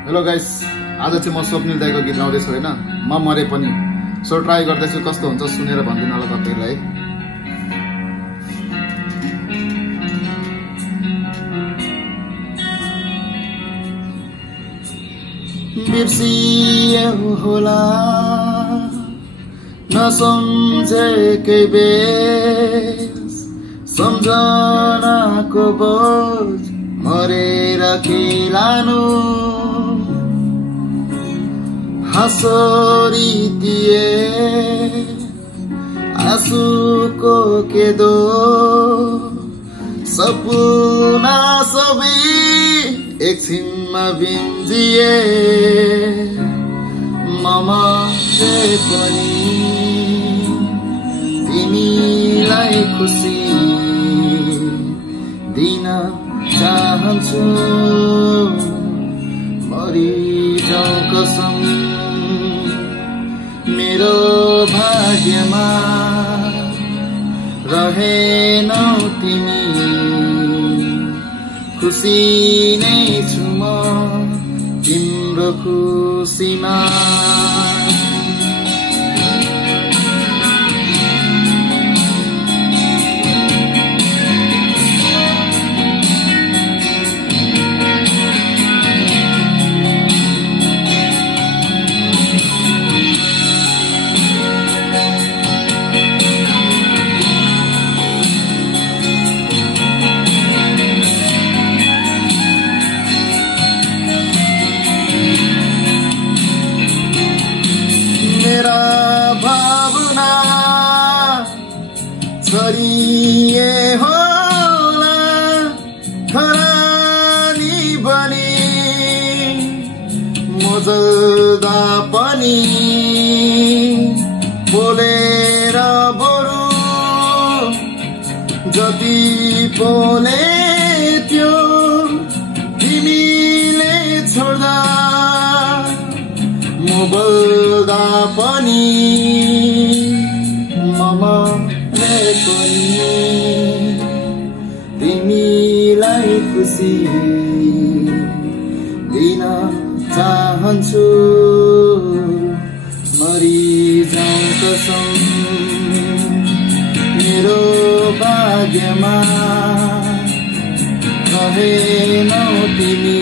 Hello guys, आज चाहिँ म स्वप्निल दाइको गीत गाउँदैछु हैन। म मरे पनि सो ट्राई गर्दैछु, कस्तो हुन्छ सुनेर भनिदिनु होला तपाईहरुलाई। बिर्सियौ होला नसम्झेकै बेस, सम्झनाको बोझ मरेर खेलानु, हाँसोरी दिए आँसुको के दो, सपना सबै एकछिनमा भिन्जिए। मरे पनि तिमीलाई खुसी दिन चाहन्छु, मरिजाऊ कसम मेरो भाग्यमा रहेनौ तिमी, खुसी नै छु म तिम्रो खुसीमा। मेरा भावना छरिए होला खरानी बनी, मोजल्दा पनि बोलेर बरु जति बोले त्यो तिमीले छोड्दा, बोल्दा पनि मरे पनि तिमीलाई खुसी दिन चाहन्छु, मरिजाऊ कसम मेरो भाग्यमा रहेनौ तिमी,